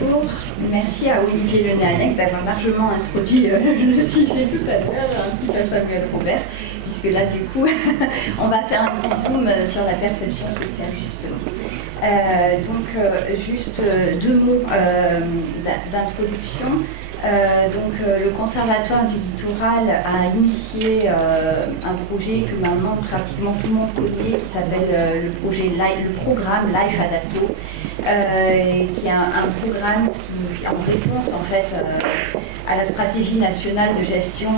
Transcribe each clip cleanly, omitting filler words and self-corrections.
bonjour. Merci à Olivier Lenanex d'avoir largement introduit le sujet tout à l'heure, ainsi qu'à Samuel Robert, puisque là, du coup, on va faire un petit zoom sur la perception sociale, justement. Juste deux mots d'introduction. Le Conservatoire du Littoral a initié un projet que maintenant pratiquement tout le monde connaît, qui s'appelle le programme Life Adapto, qui est un programme qui, en réponse en fait à la stratégie nationale de gestion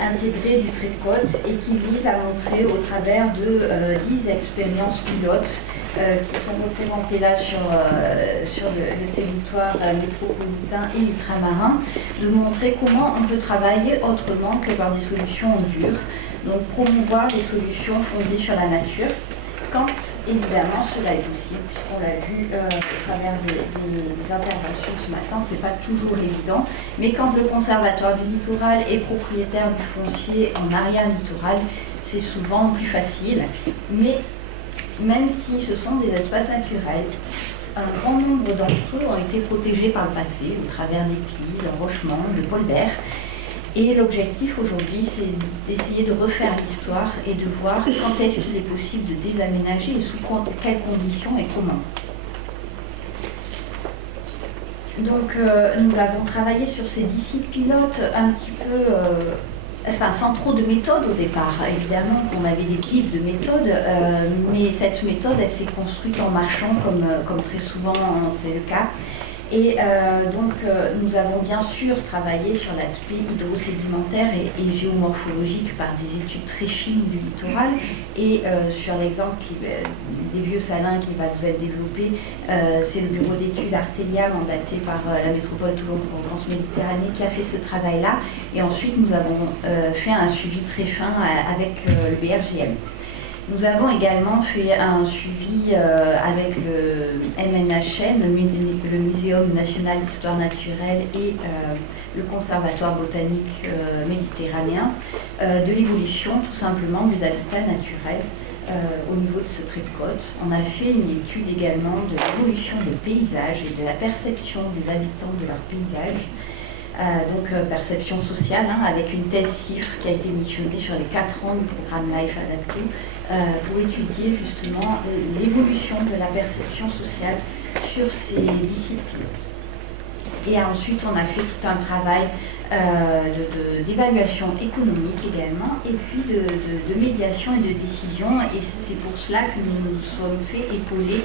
intégrée du trait de côte, et qui vise à montrer au travers de 10 expériences pilotes qui sont représentées là sur le territoire métropolitain et ultramarin, de montrer comment on peut travailler autrement que par des solutions dures. Donc promouvoir des solutions fondées sur la nature, quand évidemment cela est possible, puisqu'on l'a vu au travers des interventions ce matin, ce n'est pas toujours évident, mais quand le Conservatoire du littoral est propriétaire du foncier en arrière littoral, c'est souvent plus facile. Mais même si ce sont des espaces naturels, un grand nombre d'entre eux ont été protégés par le passé au travers des plis, d'enrochements, de polders. Et l'objectif aujourd'hui, c'est d'essayer de refaire l'histoire et de voir quand est-ce qu'il est possible de désaménager et sous quelles conditions et comment. Donc nous avons travaillé sur ces 10 pilotes un petit peu, sans trop de méthode au départ. Évidemment qu'on avait des bribes de méthode, mais cette méthode, elle s'est construite en marchant comme très souvent c'est le cas. Et nous avons bien sûr travaillé sur l'aspect hydrosédimentaire et géomorphologique par des études très fines du littoral, et sur l'exemple des vieux salins qui va vous être développé, c'est le bureau d'études Artelia, mandaté par la métropole Toulon-Provence-Méditerranée, qui a fait ce travail-là. Et ensuite, nous avons fait un suivi très fin avec le BRGM. Nous avons également fait un suivi avec le MNHN, le Muséum national d'histoire naturelle, et le Conservatoire botanique méditerranéen, de l'évolution tout simplement des habitats naturels au niveau de ce trait de côte. On a fait une étude également de l'évolution des paysages et de la perception des habitants de leurs paysages. Perception sociale, avec une thèse CIFRE qui a été missionnée sur les 4 ans du programme Life Adapto, pour étudier justement l'évolution de la perception sociale sur ces disciplines. Et ensuite, on a fait tout un travail d'évaluation économique également, et puis de médiation et de décision. Et c'est pour cela que nous nous sommes fait épauler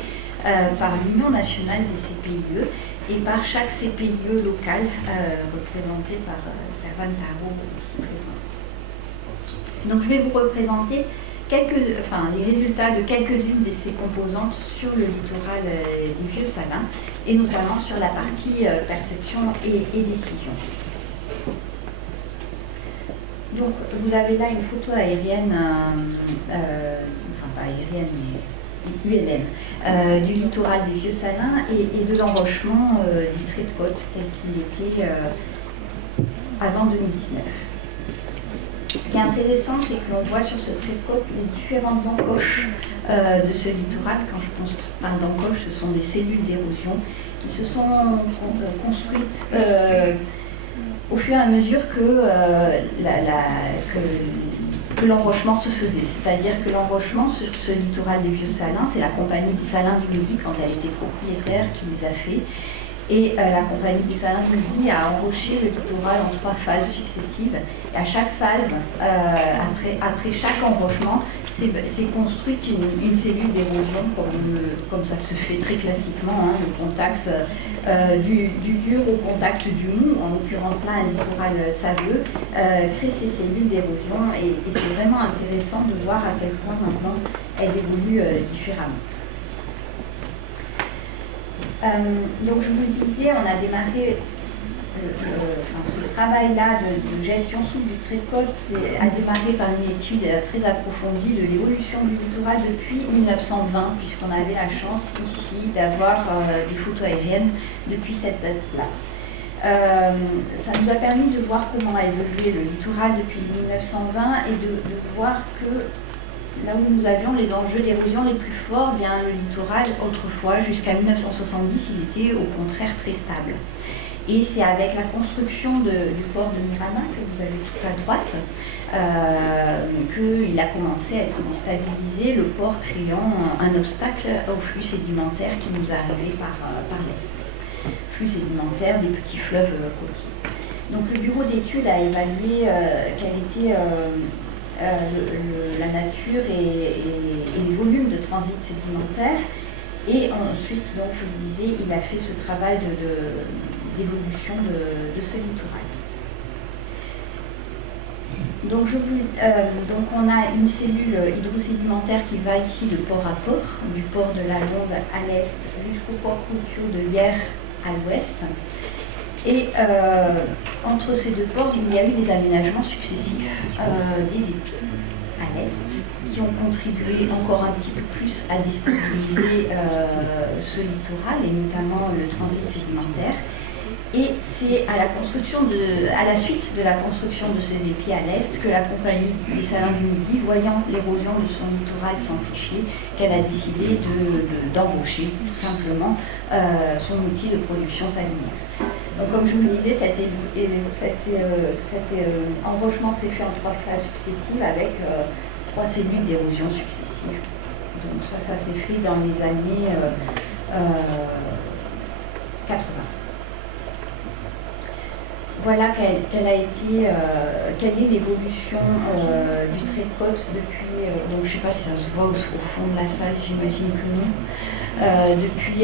par l'Union nationale des CPIE et par chaque CPIE local représenté par Servan Tarot ici présent. Donc je vais vous représenter les résultats de quelques-unes de ces composantes sur le littoral des Vieux Salins, et notamment sur la partie perception et décision. Donc vous avez là une photo aérienne, pas aérienne mais ULM, du littoral des Vieux Salins et de l'enrochement du trait de côte tel qu'il était avant 2019. Ce qui est intéressant, c'est que l'on voit sur ce trait de côte les différentes encoches de ce littoral. Quand je parle d'encoches, ce sont des cellules d'érosion qui se sont construites au fur et à mesure que l'enrochement se faisait. C'est-à-dire que l'enrochement sur ce littoral des Vieux Salins, c'est la compagnie des Salins du Midi, quand elle était propriétaire, qui les a fait. Et la compagnie des Salins du Midi a enroché le littoral en 3 phases successives. Et à chaque phase, après chaque enrochement, s'est construite une cellule d'érosion, comme ça se fait très classiquement, le contact du dur au contact du mou, en l'occurrence là un littoral saveux, crée ces cellules d'érosion, et c'est vraiment intéressant de voir à quel point maintenant elles évoluent différemment. Donc je vous le disais, on a démarré ce travail-là de gestion souple du trait de côte a démarré par une étude très approfondie de l'évolution du littoral depuis 1920, puisqu'on avait la chance ici d'avoir des photos aériennes depuis cette date-là. Ça nous a permis de voir comment a évolué le littoral depuis 1920 et de voir que là où nous avions les enjeux d'érosion les plus forts, bien, le littoral, autrefois, jusqu'à 1970, il était au contraire très stable. Et c'est avec la construction du port de Mirana, que vous avez tout à droite, qu'il a commencé à être déstabilisé, le port créant un obstacle au flux sédimentaire qui nous arrivait par l'est. Flux sédimentaire des petits fleuves côtiers. Donc le bureau d'études a évalué quelle était la nature et les volumes de transit sédimentaire. Et ensuite, donc, je vous disais, il a fait ce travail d'évolution de ce littoral. Donc, on a une cellule hydrosédimentaire qui va ici de port à port, du port de la Londe à l'est jusqu'au port Coutio de Hyères à l'ouest. Et entre ces deux ports, il y a eu des aménagements successifs des épis à l'est, qui ont contribué encore un petit peu plus à déstabiliser ce littoral, et notamment le transit sédimentaire. Et c'est à la suite de la construction de ces épis à l'est que la Compagnie des Salins du Midi, voyant l'érosion de son littoral s'amplifier, qu'elle a décidé d'embaucher tout simplement son outil de production salinière. Donc, comme je vous le disais, cet enrochement s'est fait en 3 phases successives avec 3 cellules d'érosion successives. Donc ça s'est fait dans les années 80. Voilà quelle est l'évolution du trait de côte depuis, donc je ne sais pas si ça se voit au fond de la salle, j'imagine que non, depuis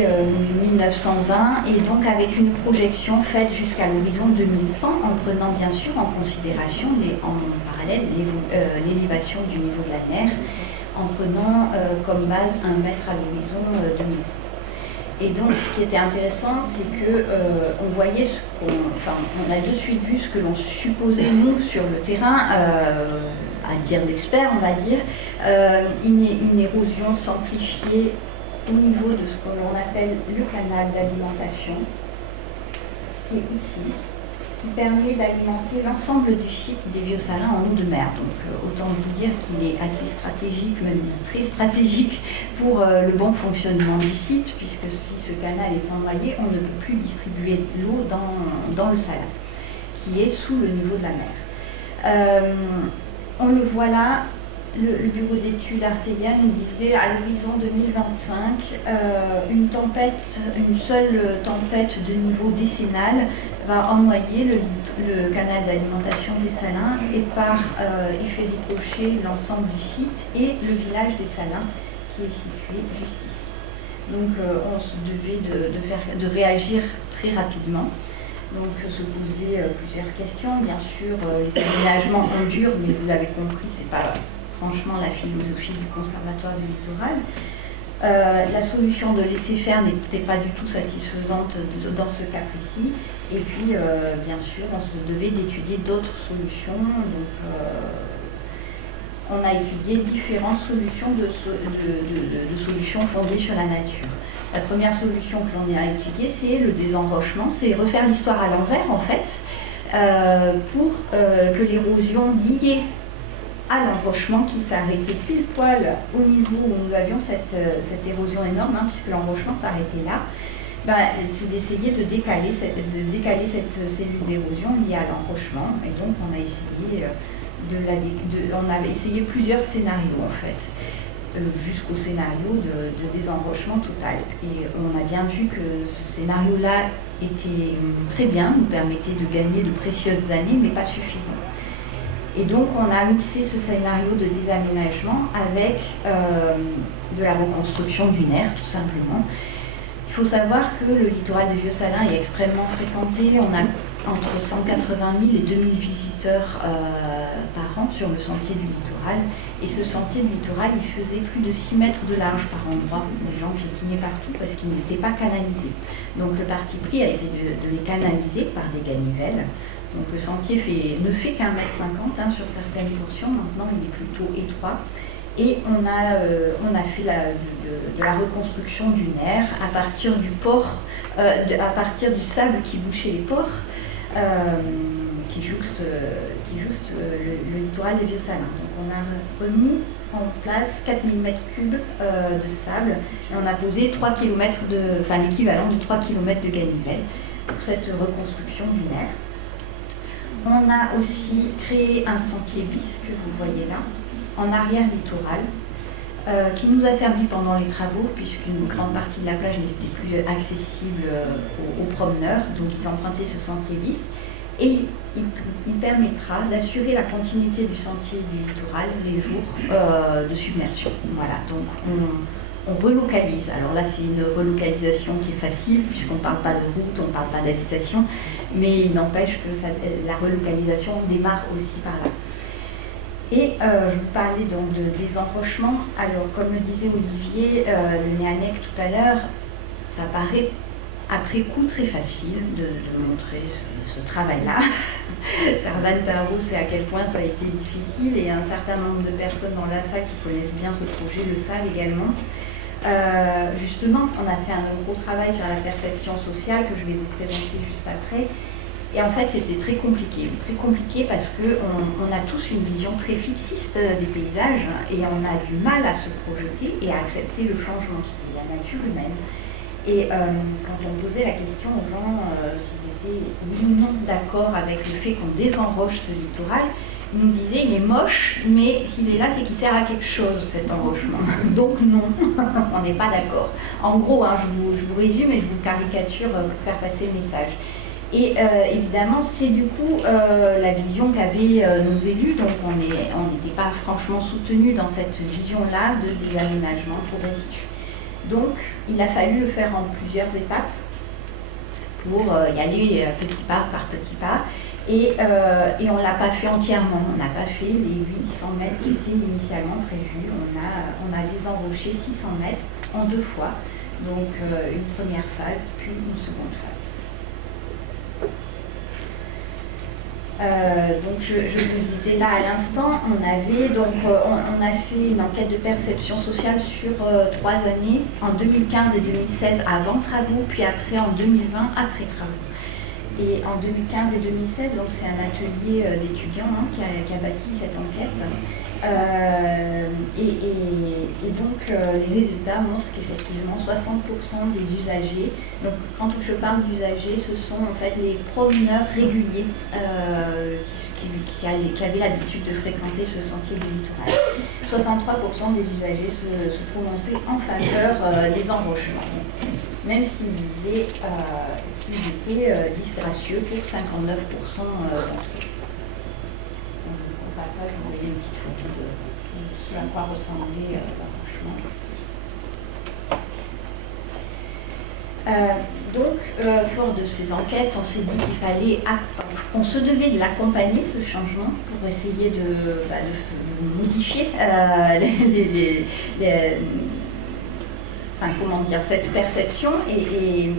1920, et donc avec une projection faite jusqu'à l'horizon 2100, en prenant bien sûr en considération, en parallèle, l'élévation du niveau de la mer, en prenant comme base 1 mètre à l'horizon 2100. Et donc, ce qui était intéressant, c'est que on voyait on a de suite vu ce que l'on supposait, nous, sur le terrain, à dire d'experts, on va dire, une érosion s'amplifier au niveau de ce que l'on appelle le canal d'alimentation, qui est ici, qui permet d'alimenter l'ensemble du site des Vieux Salins en eau de mer. Donc autant vous dire qu'il est assez stratégique, même très stratégique pour le bon fonctionnement du site, puisque si ce canal est envoyé, on ne peut plus distribuer l'eau dans le Salin, qui est sous le niveau de la mer. On le voit là, le bureau d'études artéliennes nous disait à l'horizon 2025, une seule tempête de niveau décennal va ennoyer le canal d'alimentation des Salins et par effet ricochet l'ensemble du site et le village des Salins qui est situé juste ici. Donc on se devait de réagir très rapidement. Donc se poser plusieurs questions. Bien sûr, les aménagements endurent, mais vous l'avez compris, c'est pas franchement la philosophie du Conservatoire du littoral. La solution de laisser faire n'était pas du tout satisfaisante dans ce cas précis. Et puis, bien sûr, on se devait d'étudier d'autres solutions. Donc, on a étudié différentes solutions de solutions fondées sur la nature. La première solution que l'on a étudiée, c'est le désenrochement, c'est refaire l'histoire à l'envers, en fait, pour que l'érosion liée à l'enrochement qui s'est arrêté pile poil au niveau où nous avions cette érosion énorme, puisque l'enrochement s'arrêtait là, c'est d'essayer de décaler cette cellule d'érosion liée à l'enrochement. Et donc on a essayé on avait essayé plusieurs scénarios en fait, jusqu'au scénario de désenrochement total. Et on a bien vu que ce scénario-là était très bien, nous permettait de gagner de précieuses années, mais pas suffisant. Et donc, on a mixé ce scénario de désaménagement avec de la reconstruction dunaire, tout simplement. Il faut savoir que le littoral des Vieux Salins est extrêmement fréquenté. On a entre 180 000 et 2000 visiteurs par an sur le sentier du littoral. Et ce sentier du littoral, il faisait plus de 6 mètres de large par endroit. Les gens piétinaient partout parce qu'il n'était pas canalisé. Donc, le parti pris a été de les canaliser par des ganivelles. Donc le sentier ne fait qu'1,50 m sur certaines portions, maintenant il est plutôt étroit. Et on a fait de la reconstruction dunaire à partir du port, à partir du sable qui bouchait les ports, qui jouxte le littoral des Vieux Salins. Donc on a remis en place 4000 m3 de sable et on a posé 3 km l'équivalent de 3 km de ganivelle pour cette reconstruction dunaire. On a aussi créé un sentier bis que vous voyez là, en arrière littoral, qui nous a servi pendant les travaux puisqu'une grande partie de la plage n'était plus accessible aux promeneurs, donc ils ont emprunté ce sentier bis et il permettra d'assurer la continuité du sentier du littoral les jours de submersion. Voilà, donc on relocalise. Alors là, c'est une relocalisation qui est facile puisqu'on ne parle pas de route, on ne parle pas d'habitation, mais il n'empêche que la relocalisation démarre aussi par là. Et je vous parlais donc de désenrochement. Alors, comme le disait Olivier Le Néanec tout à l'heure, ça paraît après coup très facile de montrer ce travail-là. Servan Perrou sait à quel point ça a été difficile et un certain nombre de personnes dans la salle qui connaissent bien ce projet le savent également. Justement, on a fait un gros travail sur la perception sociale que je vais vous présenter juste après. Et en fait, c'était très compliqué parce qu'on a tous une vision très fixiste des paysages et on a du mal à se projeter et à accepter le changement, c'est la nature humaine. Et quand on posait la question aux gens s'ils étaient oui ou non d'accord avec le fait qu'on désenroche ce littoral, ils nous disaient il est moche, mais s'il est là, c'est qu'il sert à quelque chose cet enrochement. Donc non, on n'est pas d'accord. En gros, hein, je vous résume et je vous caricature pour faire passer le message. Et évidemment, c'est du coup la vision qu'avaient nos élus, donc on n'était pas franchement soutenus dans cette vision-là de l'aménagement progressif. Donc, il a fallu le faire en plusieurs étapes pour y aller petit pas par petit pas. Et on ne l'a pas fait entièrement. On n'a pas fait les 800 mètres qui étaient initialement prévus. On a désenroché 600 mètres en 2 fois. Donc, une première phase, puis une seconde phase. Donc je vous le disais là à l'instant, on a fait une enquête de perception sociale sur 3 années, en 2015 et 2016 avant travaux, puis après en 2020 après travaux. Et en 2015 et 2016, donc c'est un atelier d'étudiants qui a bâti cette enquête. Et donc les résultats montrent qu'effectivement 60% des usagers, donc quand je parle d'usagers, ce sont en fait les promeneurs réguliers qui avaient l'habitude de fréquenter ce sentier du littoral. 63% des usagers se prononçaient en faveur des enrochements, même s'ils disaient qu'ils étaient disgracieux pour 59% d'entre eux. Au passage, vous voyez une petite photo de ce à quoi ressemblait l'enrochement. Donc, fort de ces enquêtes, on s'est dit qu'il fallait, on se devait de l'accompagner, ce changement, pour essayer de modifier cette perception et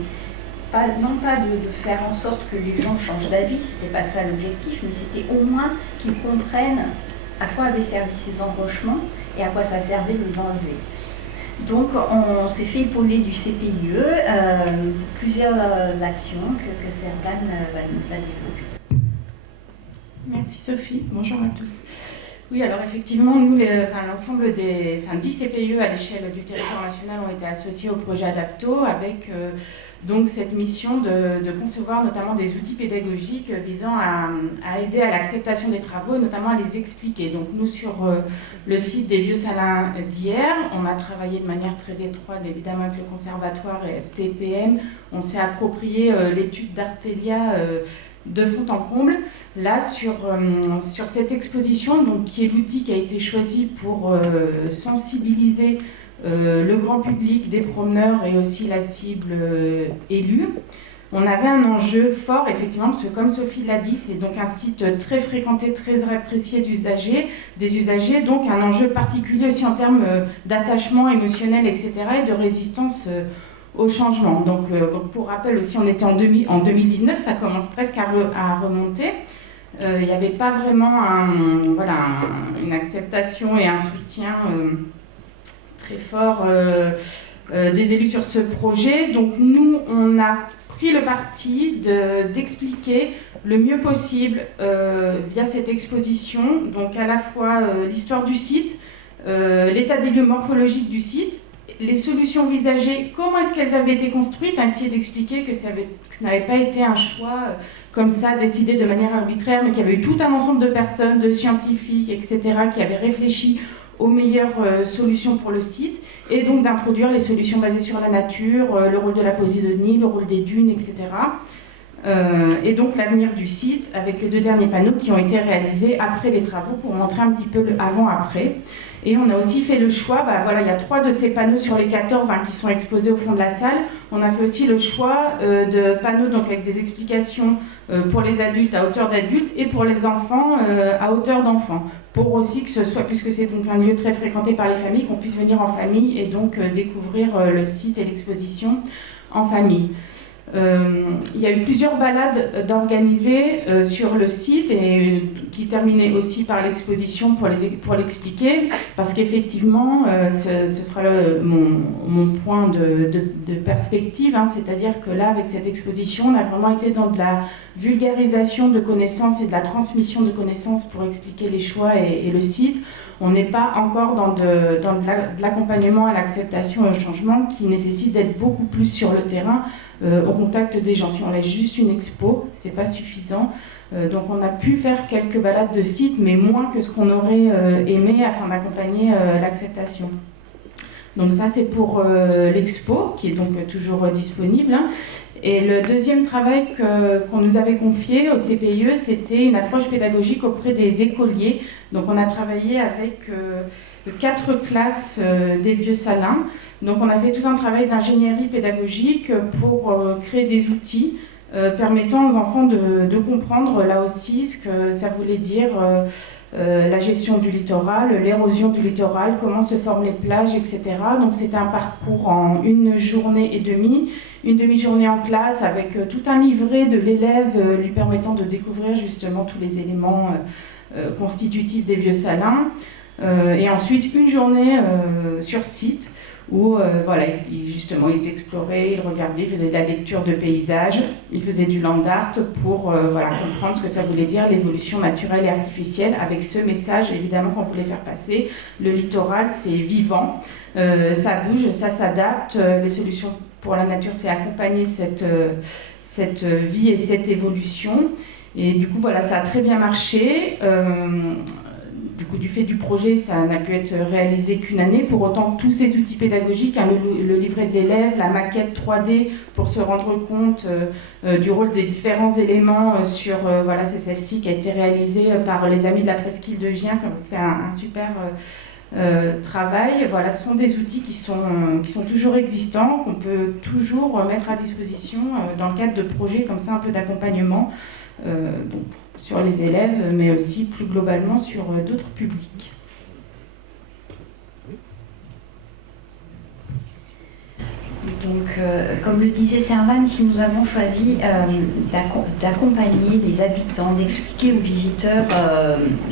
non pas de faire en sorte que les gens changent d'avis, c'était pas ça l'objectif, mais c'était au moins qu'ils comprennent à quoi avaient servi ces enrochements et à quoi ça servait de les enlever. Donc on s'est fait épauler du CPIE pour plusieurs actions que Servan va développer. Merci Sophie, bonjour à tous. Oui, alors effectivement, nous, l'ensemble des 10 CPIE à l'échelle du territoire national ont été associés au projet Adapto avec donc cette mission de concevoir notamment des outils pédagogiques visant à aider à l'acceptation des travaux et notamment à les expliquer. Donc nous, sur le site des Vieux-Salins d'hier, on a travaillé de manière très étroite évidemment avec le conservatoire et TPM. On s'est approprié l'étude d'Artelia de fond en comble, là sur cette exposition, donc, qui est l'outil qui a été choisi pour sensibiliser le grand public des promeneurs et aussi la cible élue. On avait un enjeu fort, effectivement, parce que comme Sophie l'a dit, c'est donc un site très fréquenté, très apprécié des usagers, donc un enjeu particulier aussi en termes d'attachement émotionnel, etc., et de résistance au changement. Donc, pour rappel aussi, on était en 2019, ça commence presque à remonter. Il n'y avait pas vraiment une acceptation et un soutien très fort des élus sur ce projet. Donc nous, on a pris le parti d'expliquer le mieux possible via cette exposition, donc à la fois l'histoire du site, l'état des lieux morphologiques du site, les solutions envisagées, comment est-ce qu'elles avaient été construites, essayer d'expliquer que ce n'avait pas été un choix comme ça, décidé de manière arbitraire, mais qu'il y avait eu tout un ensemble de personnes, de scientifiques, etc., qui avaient réfléchi aux meilleures solutions pour le site, et donc d'introduire les solutions basées sur la nature, le rôle de la posidonie, le rôle des dunes, etc. Et donc l'avenir du site, avec les 2 derniers panneaux qui ont été réalisés après les travaux, pour montrer un petit peu le avant-après. Et on a aussi fait le choix, voilà, il y a 3 de ces panneaux sur les 14 qui sont exposés au fond de la salle. On a fait aussi le choix de panneaux donc, avec des explications pour les adultes à hauteur d'adultes et pour les enfants à hauteur d'enfants. Pour aussi que ce soit, puisque c'est donc un lieu très fréquenté par les familles, qu'on puisse venir en famille et donc découvrir le site et l'exposition en famille. Il y a eu plusieurs balades d'organiser sur le site et qui terminaient aussi par l'exposition pour l'expliquer, parce qu'effectivement, ce sera mon point de perspective, c'est-à-dire que là, avec cette exposition, on a vraiment été dans de la vulgarisation de connaissances et de la transmission de connaissances pour expliquer les choix et le site. On n'est pas encore dans de l'accompagnement à l'acceptation et au changement qui nécessite d'être beaucoup plus sur le terrain, au contact des gens. Si on laisse juste une expo, c'est pas suffisant. Donc on a pu faire quelques balades de site, mais moins que ce qu'on aurait aimé afin d'accompagner l'acceptation. Donc ça c'est pour l'expo, qui est donc toujours disponible. Et le deuxième travail qu'on nous avait confié au CPIE, c'était une approche pédagogique auprès des écoliers. Donc on a travaillé avec 4 classes des Vieux-Salins. Donc on a fait tout un travail d'ingénierie pédagogique pour créer des outils permettant aux enfants de comprendre là aussi ce que ça voulait dire la gestion du littoral, l'érosion du littoral, comment se forment les plages, etc. Donc c'était un parcours en 1 journée et demie, une demi-journée en classe avec tout un livret de l'élève lui permettant de découvrir justement tous les éléments constitutifs des Vieux-Salins. Et ensuite une journée sur site où justement ils exploraient, ils regardaient, ils faisaient de la lecture de paysages, ils faisaient du land art pour comprendre ce que ça voulait dire l'évolution naturelle et artificielle, avec ce message évidemment qu'on voulait faire passer. Le littoral c'est vivant, ça bouge, ça s'adapte, les solutions pour la nature c'est accompagner cette vie et cette évolution. Et du coup voilà, ça a très bien marché. Du coup, du fait du projet, ça n'a pu être réalisé qu'1 année. Pour autant, tous ces outils pédagogiques, le livret de l'élève, la maquette 3D pour se rendre compte du rôle des différents éléments c'est celle-ci qui a été réalisée par les amis de la presqu'île de Gien, qui ont fait un super travail. Voilà, ce sont des outils qui sont toujours existants, qu'on peut toujours mettre à disposition dans le cadre de projets comme ça, un peu d'accompagnement. Donc, sur les élèves, mais aussi plus globalement sur d'autres publics. Donc, comme le disait Servan, si nous avons choisi d'accompagner les habitants, d'expliquer aux visiteurs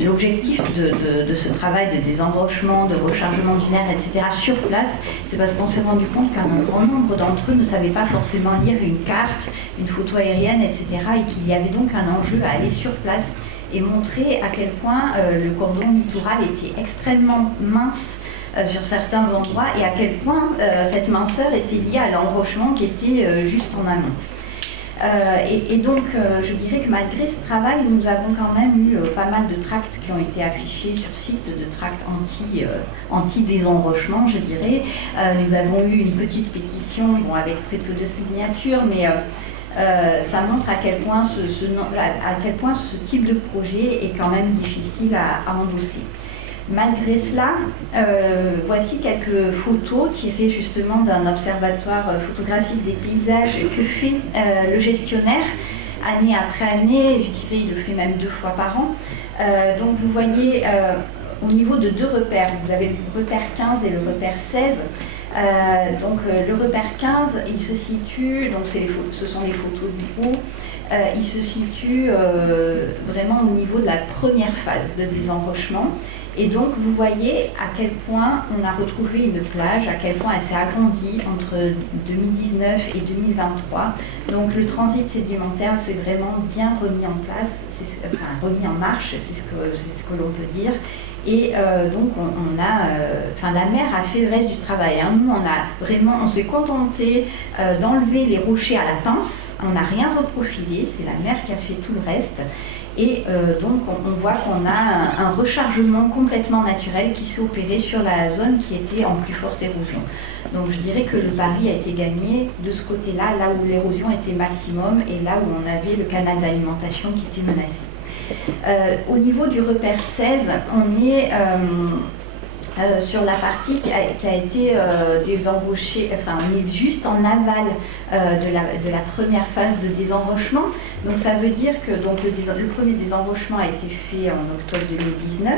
l'objectif de ce travail de désenrochement, de rechargement dunaire, etc. sur place, c'est parce qu'on s'est rendu compte qu'un grand nombre d'entre eux ne savaient pas forcément lire une carte, une photo aérienne, etc. et qu'il y avait donc un enjeu à aller sur place et montrer à quel point le cordon littoral était extrêmement mince sur certains endroits et à quel point cette minceur était liée à l'enrochement qui était juste en amont. Et donc, je dirais que malgré ce travail, nous avons quand même eu pas mal de tracts qui ont été affichés sur site, de tracts anti-désenrochement, je dirais. Nous avons eu une petite pétition, avec très peu de signatures, mais ça montre à quel point ce type de projet est quand même difficile à endosser. Malgré cela, voici quelques photos tirées justement d'un observatoire photographique des paysages que fait le gestionnaire année après année, je dirais il le fait même 2 fois par an. Donc vous voyez au niveau de 2 repères, vous avez le repère 15 et le repère 16. Donc le repère 15, il se situe, donc ce sont les photos du haut, il se situe vraiment au niveau de la première phase de désenrochement. Et donc vous voyez à quel point on a retrouvé une plage, à quel point elle s'est agrandie entre 2019 et 2023. Donc le transit sédimentaire s'est vraiment bien remis en place, remis en marche, c'est ce que l'on peut dire. Et donc la mer a fait le reste du travail. Hein. Nous, on s'est contenté d'enlever les rochers à la pince. On n'a rien reprofilé. C'est la mer qui a fait tout le reste. Et donc on voit qu'on a un rechargement complètement naturel qui s'est opéré sur la zone qui était en plus forte érosion. Donc je dirais que le pari a été gagné de ce côté-là, là où l'érosion était maximum et là où on avait le canal d'alimentation qui était menacé. Au niveau du repère 16, on est sur la partie qui a été désembauchée, enfin on est juste en aval de la première phase de désenrochement. Donc ça veut dire que donc, le premier désenrochement a été fait en octobre 2019.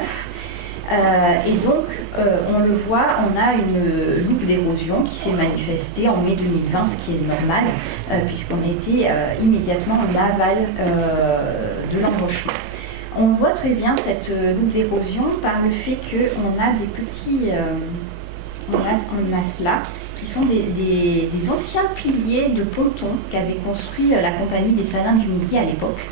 Et donc, on le voit, on a une loupe d'érosion qui s'est manifestée en mai 2020, ce qui est normal, puisqu'on était immédiatement en aval de l'enrochement. On voit très bien cette loupe d'érosion par le fait qu'on a des petits... on a cela, qui sont des anciens piliers de ponton qu'avait construit la Compagnie des Salins du Midi à l'époque.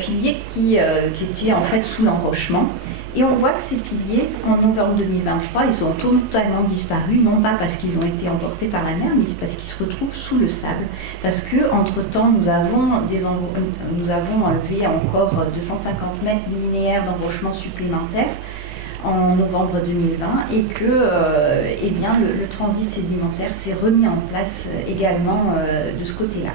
Piliers qui étaient en fait sous l'enrochement. Et on voit que ces piliers, en novembre 2023, ils ont totalement disparu, non pas parce qu'ils ont été emportés par la mer, mais parce qu'ils se retrouvent sous le sable. Parce qu'entre-temps, nous avons enlevé encore 250 mètres linéaires d'enrochement supplémentaires en novembre 2020 et que eh bien, le transit sédimentaire s'est remis en place également de ce côté-là.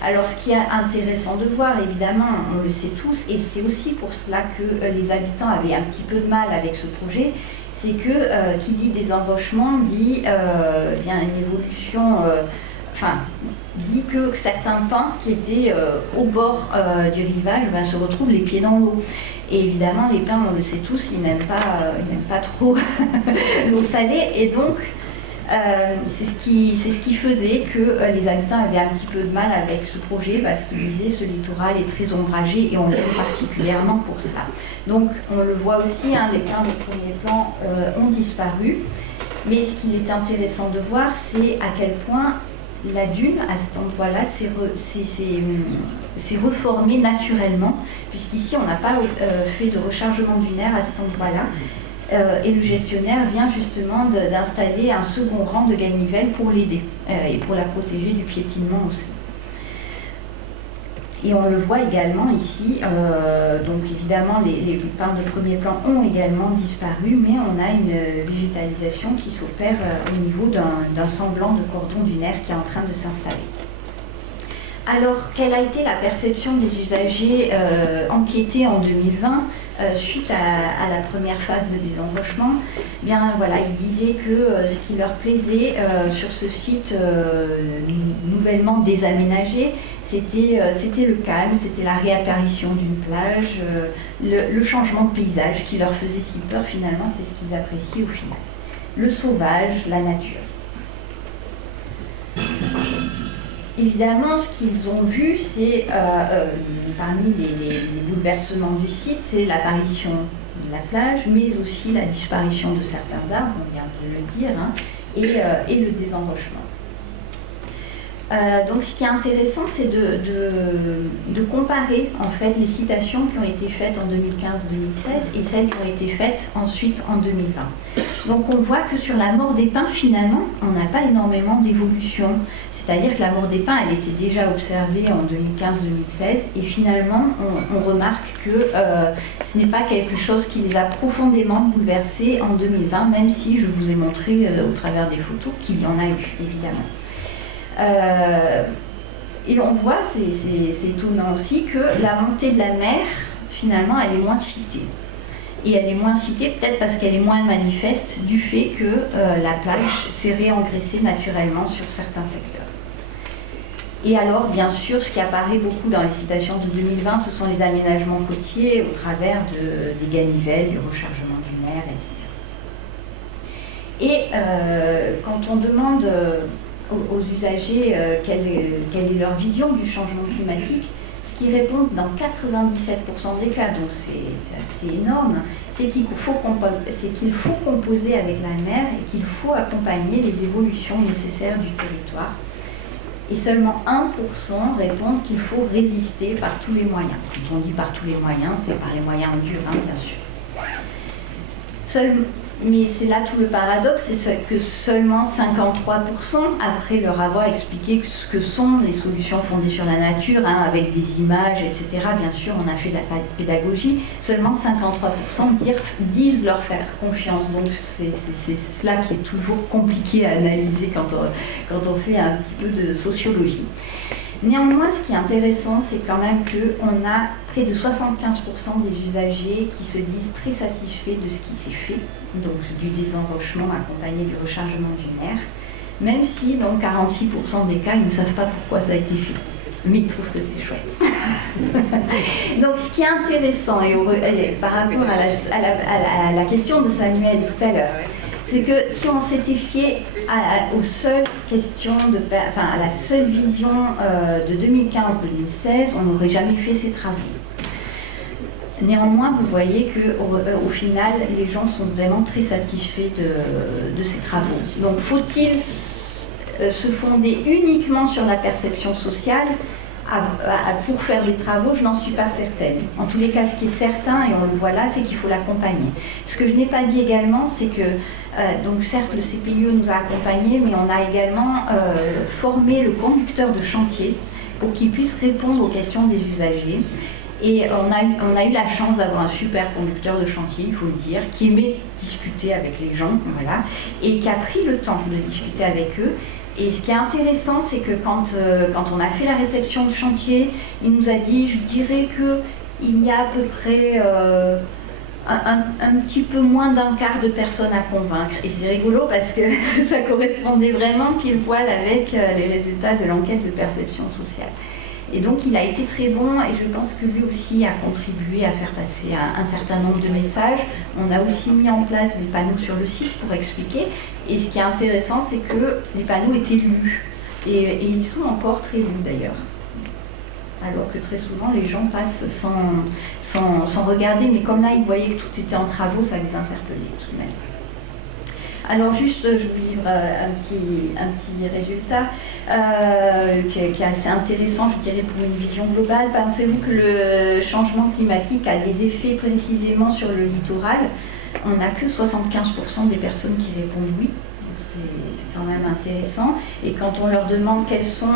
Alors ce qui est intéressant de voir, évidemment, on le sait tous, et c'est aussi pour cela que les habitants avaient un petit peu de mal avec ce projet, c'est que qui dit désenrochement dit bien une évolution, dit que certains pins qui étaient au bord du rivage se retrouvent les pieds dans l'eau. Et évidemment, les pins, on le sait tous, ils n'aiment pas trop l'eau salée. Et donc, c'est ce qui faisait que les habitants avaient un petit peu de mal avec ce projet parce qu'ils disaient ce littoral est très ombragé et on l'aime particulièrement pour ça. Donc, on le voit aussi, hein, les pins de premier plan ont disparu. Mais ce qu'il est intéressant de voir, c'est à quel point la dune, à cet endroit-là, s'est reformée naturellement, puisqu'ici, on n'a pas fait de rechargement dunaire à cet endroit-là. Et le gestionnaire vient justement d'installer un second rang de ganivelle pour l'aider et pour la protéger du piétinement aussi. Et on le voit également ici, donc évidemment les pins de premier plan ont également disparu, mais on a une végétalisation qui s'opère au niveau d'un semblant de cordon dunaire qui est en train de s'installer. Alors, quelle a été la perception des usagers enquêtés en 2020 suite à la première phase de désenrochement? Bien voilà, ils disaient que ce qui leur plaisait sur ce site nouvellement désaménagé, c'était le calme, c'était la réapparition d'une plage, le changement de paysage qui leur faisait si peur finalement, c'est ce qu'ils appréciaient au final. Le sauvage, la nature. Évidemment, ce qu'ils ont vu, c'est, parmi les bouleversements du site, c'est l'apparition de la plage, mais aussi la disparition de certains arbres, on vient de le dire, hein, et le désenrochement. Donc ce qui est intéressant, c'est de comparer en fait les citations qui ont été faites en 2015-2016 et celles qui ont été faites ensuite en 2020. Donc on voit que sur la mort des pins, finalement, on n'a pas énormément d'évolution. C'est-à-dire que la mort des pins, elle était déjà observée en 2015-2016 et finalement, on remarque que ce n'est pas quelque chose qui les a profondément bouleversés en 2020, même si je vous ai montré au travers des photos qu'il y en a eu, évidemment. Et on voit, c'est étonnant aussi, que la montée de la mer, finalement, elle est moins citée. Et elle est moins citée peut-être parce qu'elle est moins manifeste du fait que la plage s'est réengraissée naturellement sur certains secteurs. Et alors, bien sûr, ce qui apparaît beaucoup dans les citations de 2020, ce sont les aménagements côtiers au travers des ganivelles, du rechargement dunaire, etc. Et quand on demande aux usagers quelle est leur vision du changement climatique, ce qu'ils répondent dans 97% des cas, donc c'est assez énorme, c'est qu'il faut composer avec la mer et qu'il faut accompagner les évolutions nécessaires du territoire. Et seulement 1% répondent qu'il faut résister par tous les moyens. Quand on dit par tous les moyens, c'est par les moyens durs, hein, bien sûr. Mais c'est là tout le paradoxe, c'est que seulement 53%, après leur avoir expliqué ce que sont les solutions fondées sur la nature, hein, avec des images, etc., bien sûr, on a fait de la pédagogie, seulement 53% disent leur faire confiance. Donc c'est cela qui est toujours compliqué à analyser quand on fait un petit peu de sociologie. Néanmoins, ce qui est intéressant, c'est quand même qu'on a près de 75% des usagers qui se disent très satisfaits de ce qui s'est fait, donc du désenrochement accompagné du rechargement du nerf, même si dans 46% des cas, ils ne savent pas pourquoi ça a été fait, mais ils trouvent que c'est chouette. Donc ce qui est intéressant, et par rapport à la question de Samuel tout à l'heure, c'est que si on s'était fié aux seules questions, à la seule vision de 2015-2016, on n'aurait jamais fait ces travaux. Néanmoins, vous voyez qu'au final, les gens sont vraiment très satisfaits de ces travaux. Donc, faut-il se fonder uniquement sur la perception sociale pour faire des travaux? Je n'en suis pas certaine. En tous les cas, ce qui est certain, et on le voit là, c'est qu'il faut l'accompagner. Ce que je n'ai pas dit également, c'est que, donc certes, le CPIE nous a accompagnés, mais on a également formé le conducteur de chantier pour qu'il puisse répondre aux questions des usagers. Et on a eu la chance d'avoir un super conducteur de chantier, il faut le dire, qui aimait discuter avec les gens, voilà, et qui a pris le temps de discuter avec eux. Et ce qui est intéressant, c'est que quand on a fait la réception de chantier, il nous a dit, je dirais qu'il y a à peu près un petit peu moins d'un quart de personnes à convaincre. Et c'est rigolo parce que ça correspondait vraiment pile poil avec les résultats de l'enquête de perception sociale. Et donc il a été très bon et je pense que lui aussi a contribué à faire passer un certain nombre de messages. On a aussi mis en place des panneaux sur le site pour expliquer. Et ce qui est intéressant, c'est que les panneaux étaient lus. Et ils sont encore très lus d'ailleurs. Alors que très souvent les gens passent sans regarder. Mais comme là, ils voyaient que tout était en travaux, ça les interpellait tout de même. Alors juste, je vous livre un petit résultat qui est assez intéressant, je dirais, pour une vision globale. Pensez-vous que le changement climatique a des effets précisément sur le littoral? On n'a que 75% des personnes qui répondent oui. C'est quand même intéressant. Et quand on leur demande quels sont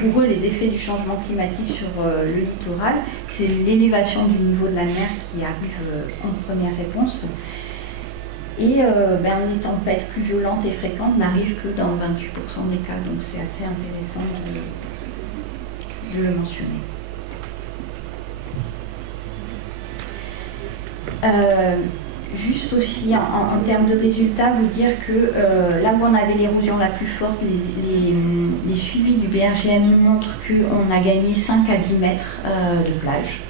pour eux les effets du changement climatique sur le littoral, c'est l'élévation du niveau de la mer qui arrive en première réponse. Et les tempêtes plus violentes et fréquentes n'arrivent que dans 28% des cas, donc c'est assez intéressant de le mentionner. Juste aussi en termes de résultats, vous dire que là où on avait l'érosion la plus forte, les suivis du BRGM nous montrent qu'on a gagné 5 à 10 mètres de plage.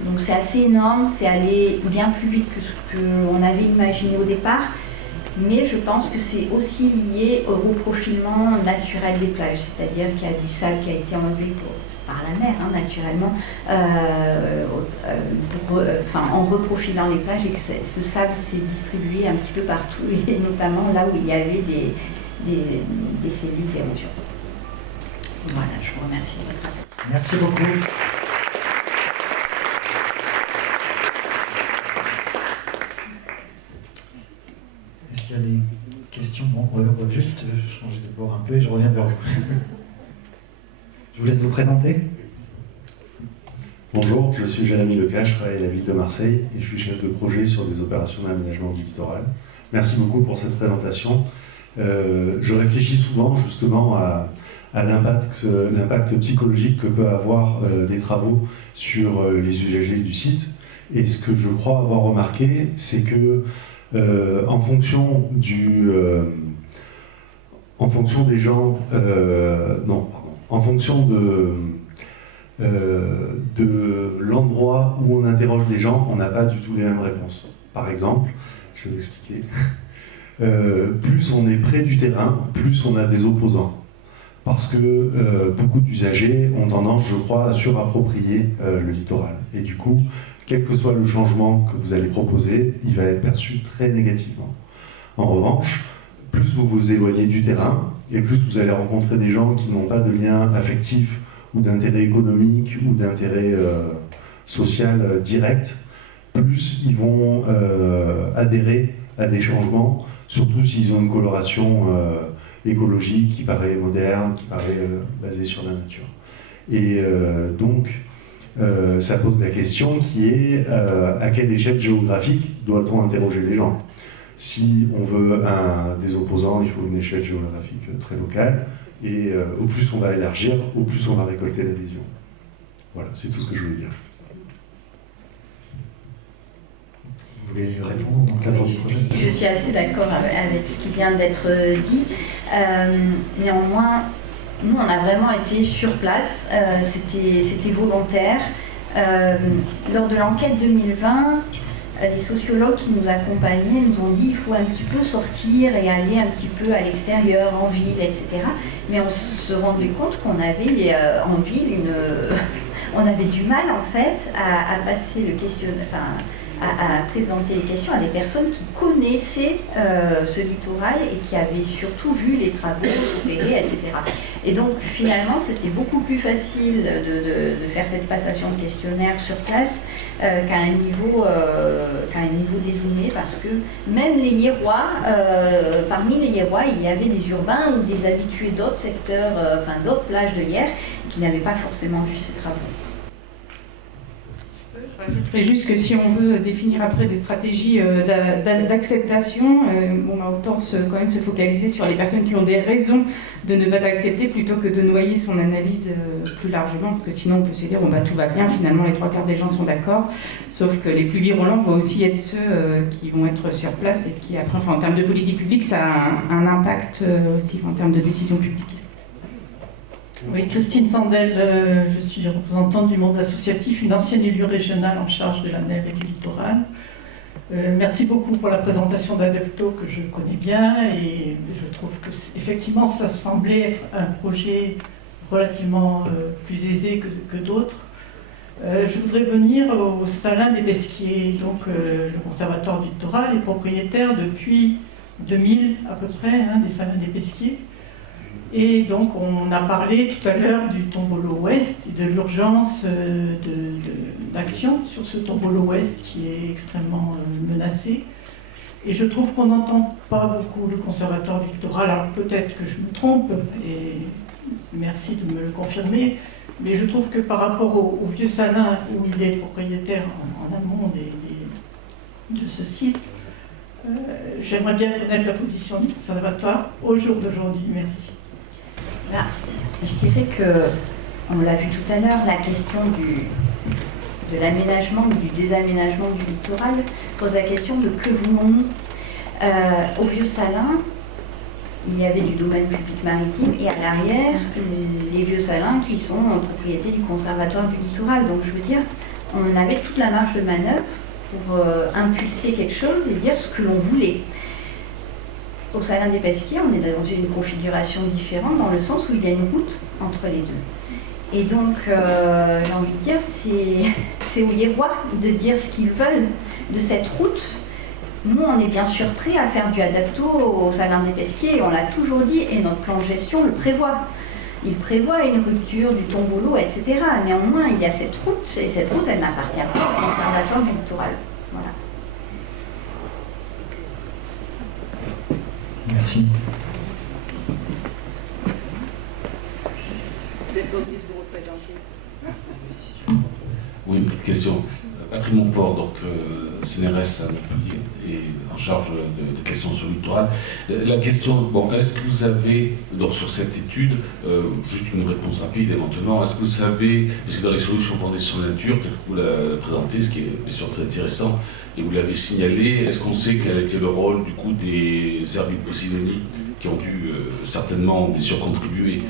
Donc c'est assez énorme, c'est allé bien plus vite que ce qu'on avait imaginé au départ, mais je pense que c'est aussi lié au reprofilement naturel des plages, c'est-à-dire qu'il y a du sable qui a été enlevé par la mer, hein, naturellement, en reprofilant les plages, et que ce sable s'est distribué un petit peu partout, et notamment là où il y avait des cellules d'érosion. Voilà, je vous remercie de votre attention. Merci beaucoup. Est-ce qu'il y a des questions? Bon, on va juste changer de bord un peu et je reviens vers vous. Je vous laisse vous présenter. Bonjour, je suis Jérémy Leca, je travaille à la ville de Marseille et je suis chef de projet sur des opérations d'aménagement du littoral. Merci beaucoup pour cette présentation. Je réfléchis souvent justement à l'impact psychologique que peut avoir des travaux sur les usagers du site. Et ce que je crois avoir remarqué, c'est que en fonction des gens, en fonction de l'endroit où on interroge les gens, on n'a pas du tout les mêmes réponses. Par exemple, je vais l'expliquer, plus on est près du terrain, plus on a des opposants. Parce que beaucoup d'usagers ont tendance, je crois, à surapproprier le littoral. Et du coup, quel que soit le changement que vous allez proposer, il va être perçu très négativement. En revanche, plus vous vous éloignez du terrain, et plus vous allez rencontrer des gens qui n'ont pas de lien affectif ou d'intérêt économique ou d'intérêt social direct, plus ils vont adhérer à des changements, surtout s'ils ont une coloration écologique qui paraît moderne, qui paraît basée sur la nature. Et donc, ça pose la question qui est à quelle échelle géographique doit-on interroger les gens? Si on veut des opposants, il faut une échelle géographique très locale, et au plus on va élargir, au plus on va récolter l'adhésion. Voilà, c'est tout ce que je voulais dire. Vous voulez répondre dans le cadre du projet? Je suis assez d'accord avec ce qui vient d'être dit. Néanmoins, nous, on a vraiment été sur place. C'était volontaire. Lors de l'enquête 2020, les sociologues qui nous accompagnaient nous ont dit qu'il faut un petit peu sortir et aller un petit peu à l'extérieur, en ville, etc. Mais on se rendait compte qu'on avait en ville on avait du mal en fait à passer le questionnaire, à présenter les questions à des personnes qui connaissaient ce littoral et qui avaient surtout vu les travaux opérés, etc. Et donc finalement c'était beaucoup plus facile de faire cette passation de questionnaire sur place qu'à un niveau dézoomé, parce que même les Hiérois, parmi les Hiérois, il y avait des urbains ou des habitués d'autres secteurs, d'autres plages de Hyères, qui n'avaient pas forcément vu ces travaux. Je rajouterais juste que si on veut définir après des stratégies d'acceptation, autant quand même se focaliser sur les personnes qui ont des raisons de ne pas accepter plutôt que de noyer son analyse plus largement, parce que sinon on peut se dire tout va bien, finalement les 3/4 des gens sont d'accord, sauf que les plus virulents vont aussi être ceux qui vont être sur place et qui après, en termes de politique publique, ça a un impact aussi en termes de décision publique. Oui, Christine Sandel, je suis représentante du monde associatif, une ancienne élue régionale en charge de la mer et du littoral. Merci beaucoup pour la présentation d'Adepto que je connais bien, et je trouve que effectivement ça semblait être un projet relativement plus aisé que d'autres. Je voudrais venir au Salin des Pesquiers. Donc le Conservatoire du littoral est propriétaire depuis 2000 à peu près des Salins des Pesquiers. Et donc on a parlé tout à l'heure du tombolo ouest et de l'urgence d'action sur ce tombolo ouest qui est extrêmement menacé. Et je trouve qu'on n'entend pas beaucoup le Conservatoire du littoral. Alors peut-être que je me trompe, et merci de me le confirmer, mais je trouve que par rapport au vieux Salin où il est propriétaire en amont de ce site, j'aimerais bien connaître la position du Conservatoire au jour d'aujourd'hui. Merci. Là, je dirais que, on l'a vu tout à l'heure, la question de l'aménagement ou du désaménagement du littoral pose la question de que voulons-nous. Au Vieux-Salin, il y avait du domaine public maritime et à l'arrière, les Vieux-Salins qui sont en propriété du Conservatoire du littoral. Donc je veux dire, on avait toute la marge de manœuvre pour impulser quelque chose et dire ce que l'on voulait. Au Salin des Pesquiers, on est dans une configuration différente dans le sens où il y a une route entre les deux. Et donc, j'ai envie de dire, c'est aux Hiérois de dire ce qu'ils veulent de cette route. Nous, on est bien sûr prêts à faire du adapto au Salin des Pesquiers, et on l'a toujours dit, et notre plan de gestion le prévoit. Il prévoit une rupture du tombolo, etc. Néanmoins, il y a cette route, et cette route, elle n'appartient pas au Conservatoire du littoral. Voilà. Merci. Oui, une petite question. Patrick Montfort, donc CNRS à Montpellier, et en charge de questions sur le littoral. La question, est-ce que vous avez, donc sur cette étude, juste une réponse rapide éventuellement, est-ce que vous savez, est-ce que dans les solutions fondées sur la nature, peut-être que vous la présentez, ce qui est bien sûr très intéressant, et vous l'avez signalé, est-ce qu'on sait quel a été le rôle du coup des Herbiers de Posidonie qui ont dû certainement bien sûr contribuer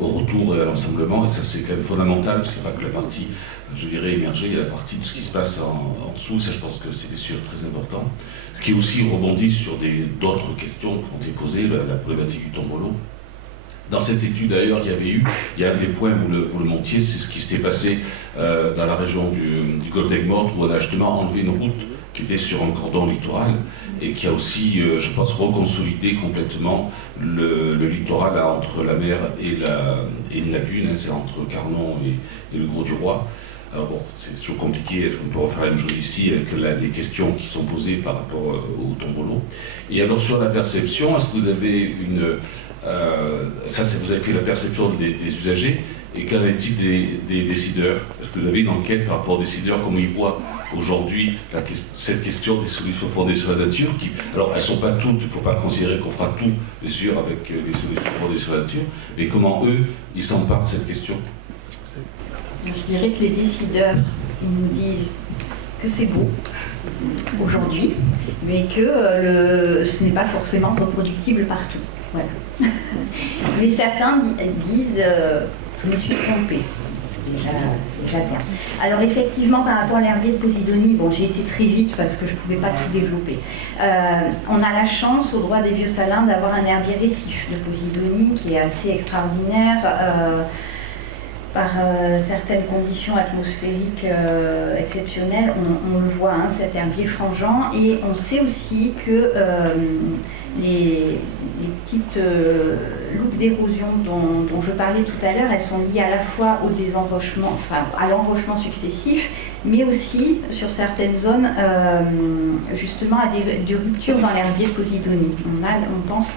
au retour et à l'ensemblement, et ça c'est quand même fondamental, parce qu'il n'y a pas que la partie, je dirais, émergée, il y a la partie de ce qui se passe en dessous, ça je pense que c'est bien sûr très important, ce qui aussi rebondit sur d'autres questions qui ont été posées, la problématique du tombolo. Dans cette étude d'ailleurs, il y a un des points, vous le montiez, c'est ce qui s'était passé dans la région du Golfe d'Egmont, où on a justement enlevé une route qui était sur un cordon littoral et qui a aussi, je pense, reconsolidé complètement le littoral là, entre la mer et une lagune, hein, c'est entre Carnon et le Grau-du-Roi. Alors bon, c'est toujours compliqué, est-ce qu'on peut refaire la même chose ici avec les questions qui sont posées par rapport au tombolo. Et alors sur la perception, est-ce que vous avez vous avez fait la perception des usagers, et qu'en est-il des décideurs? Est-ce que vous avez une enquête par rapport aux décideurs, comment ils voient aujourd'hui cette question des solutions fondées sur la nature alors elles ne sont pas toutes, il ne faut pas considérer qu'on fera tout, bien sûr, avec les solutions fondées sur la nature, mais comment eux, ils s'emparent de cette question? Je dirais que les décideurs, ils nous disent que c'est beau aujourd'hui, mais que ce n'est pas forcément reproductible partout. Voilà. Mais certains disent je me suis trompée. C'est déjà bien. Alors effectivement, par rapport à l'herbier de Posidonie, bon, j'ai été très vite parce que je ne pouvais pas tout développer. On a la chance, au droit des Vieux Salins, d'avoir un herbier récif de Posidonie qui est assez extraordinaire. Par certaines conditions atmosphériques exceptionnelles, on le voit, hein, cet herbier frangeant, et on sait aussi que les petites loupes d'érosion dont je parlais tout à l'heure, elles sont liées à la fois au désenrochement, enfin à l'enrochement successif, mais aussi sur certaines zones justement à des ruptures dans l'herbier de Posidonie. On pense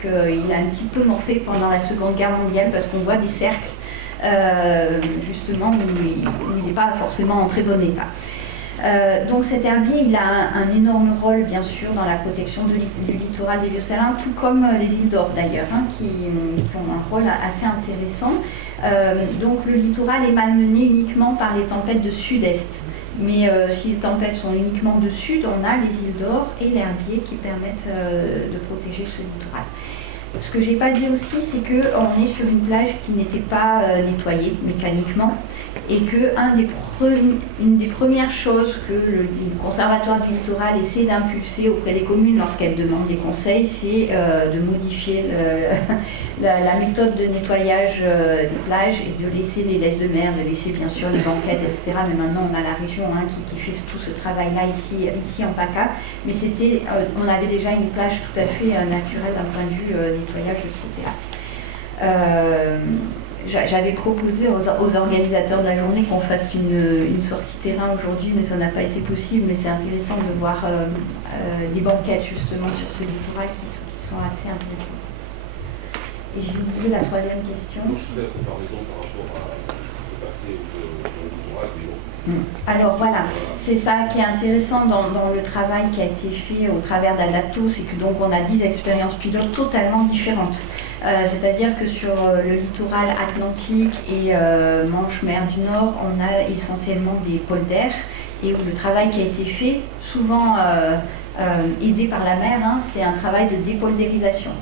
qu'il a un petit peu morphé pendant la Seconde Guerre mondiale parce qu'on voit des cercles justement où il n'est pas forcément en très bon état. Donc cet herbier, il a un énorme rôle bien sûr dans la protection du littoral des Vieux Salins, tout comme les îles d'Or d'ailleurs, hein, qui ont un rôle assez intéressant. Donc le littoral est malmené uniquement par les tempêtes de sud-est. Mais si les tempêtes sont uniquement de sud, on a les îles d'Or et l'herbier qui permettent de protéger ce littoral. Ce que je n'ai pas dit aussi, c'est qu'on est sur une plage qui n'était pas nettoyée mécaniquement, et qu'une des premières choses que le Conservatoire du littoral essaie d'impulser auprès des communes lorsqu'elles demandent des conseils, c'est de modifier la méthode de nettoyage des plages et de laisser les laisses de mer, de laisser bien sûr les banquettes, etc. Mais maintenant on a la région qui fait tout ce travail-là ici en PACA. Mais on avait déjà une plage tout à fait naturelle d'un point de vue nettoyage de ce côté-là. J'avais proposé aux organisateurs de la journée qu'on fasse une sortie terrain aujourd'hui, mais ça n'a pas été possible. Mais c'est intéressant de voir les banquettes justement sur ce littoral qui sont assez intéressantes. Et j'ai oublié la troisième question. Alors voilà, c'est ça qui est intéressant dans le travail qui a été fait au travers d'Adapto, c'est que donc on a 10 expériences pilotes totalement différentes. C'est-à-dire que sur le littoral atlantique et Manche-Mer du Nord, on a essentiellement des polders, et où le travail qui a été fait, souvent aidé par la mer, hein, c'est un travail de dépoldérisation.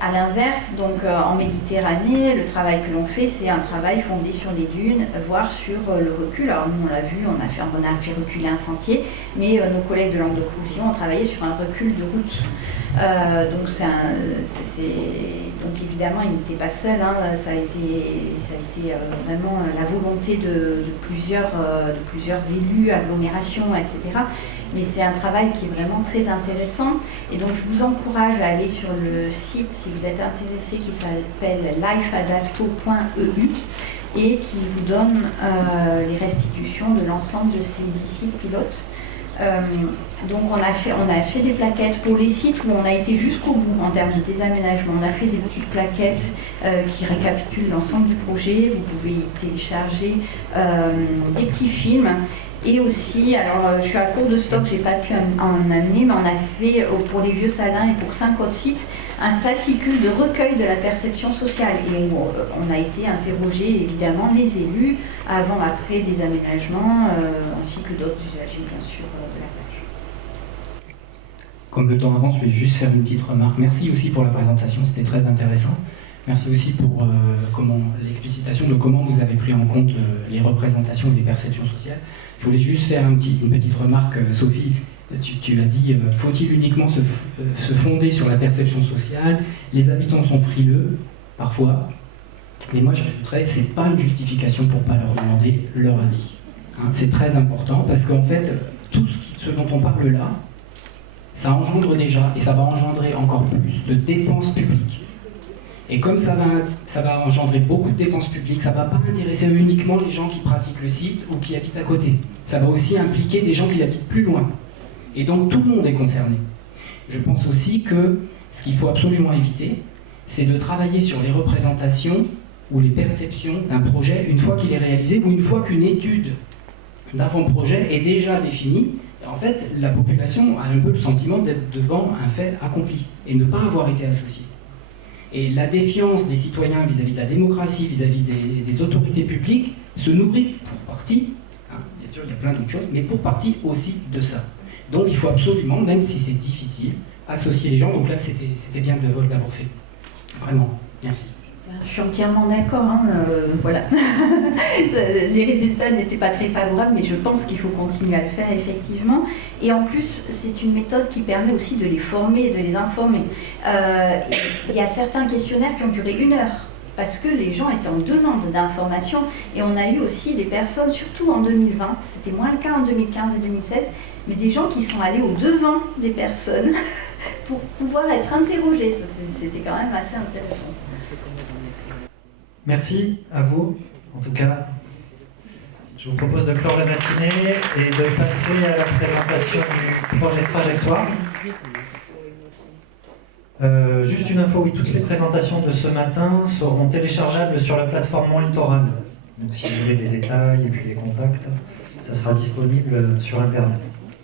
À l'inverse, donc en Méditerranée, le travail que l'on fait, c'est un travail fondé sur les dunes, voire sur le recul. Alors nous, on l'a vu, on a fait reculer un sentier, mais nos collègues de Languedoc-Roussillon ont travaillé sur un recul de route. Donc évidemment, il n'était pas seul, hein, ça a été vraiment la volonté de plusieurs élus, agglomérations, etc. Mais c'est un travail qui est vraiment très intéressant. Et donc je vous encourage à aller sur le site, si vous êtes intéressé, qui s'appelle lifeadapto.eu et qui vous donne les restitutions de l'ensemble de ces sites pilotes. Donc on a fait des plaquettes pour les sites où on a été jusqu'au bout en termes de désaménagement. On a fait des petites plaquettes qui récapitulent l'ensemble du projet. Vous pouvez y télécharger des petits films. Et aussi, alors je suis à court de stock, j'ai pas pu en amener, mais on a fait pour les Vieux Salins et pour 5 autres sites un fascicule de recueil de la perception sociale. Et on a été interroger évidemment les élus avant, après des aménagements, ainsi que d'autres usagers bien sûr de la plage. Comme le temps avance, je vais juste faire une petite remarque. Merci aussi pour la présentation, c'était très intéressant. Merci aussi pour l'explicitation de comment vous avez pris en compte les représentations et les perceptions sociales. Je voulais juste faire une petite remarque. Sophie Tu l'as dit, faut-il uniquement se fonder sur la perception sociale? Les habitants sont frileux, parfois. Mais moi, j'ajouterais, c'est pas une justification pour pas leur demander leur avis. Hein, c'est très important parce qu'en fait, tout ce dont on parle là, ça engendre déjà, et ça va engendrer encore plus de dépenses publiques. Et comme ça va engendrer beaucoup de dépenses publiques, ça ne va pas intéresser uniquement les gens qui pratiquent le site ou qui habitent à côté. Ça va aussi impliquer des gens qui habitent plus loin. Et donc tout le monde est concerné. Je pense aussi que ce qu'il faut absolument éviter, c'est de travailler sur les représentations ou les perceptions d'un projet une fois qu'il est réalisé ou une fois qu'une étude d'avant-projet est déjà définie. En fait, la population a un peu le sentiment d'être devant un fait accompli et ne pas avoir été associée. Et la défiance des citoyens vis-à-vis de la démocratie, vis-à-vis des autorités publiques, se nourrit pour partie, hein, bien sûr il y a plein d'autres choses, mais pour partie aussi de ça. Donc il faut absolument, même si c'est difficile, associer les gens. Donc là c'était bien de l'avoir fait. Vraiment, merci. Je suis entièrement d'accord, hein, voilà. Les résultats n'étaient pas très favorables, mais je pense qu'il faut continuer à le faire, effectivement. Et en plus, c'est une méthode qui permet aussi de les former, de les informer. Il y a certains questionnaires qui ont duré 1 heure, parce que les gens étaient en demande d'informations. Et on a eu aussi des personnes, surtout en 2020, c'était moins le cas en 2015 et 2016, mais des gens qui sont allés au-devant des personnes pour pouvoir être interrogés. C'était quand même assez intéressant. Merci à vous. En tout cas, je vous propose de clore la matinée et de passer à la présentation du projet Trajectoire. Juste une info, oui, toutes les présentations de ce matin seront téléchargeables sur la plateforme Mon Littoral. Donc si vous voulez les détails et puis les contacts, ça sera disponible sur Internet.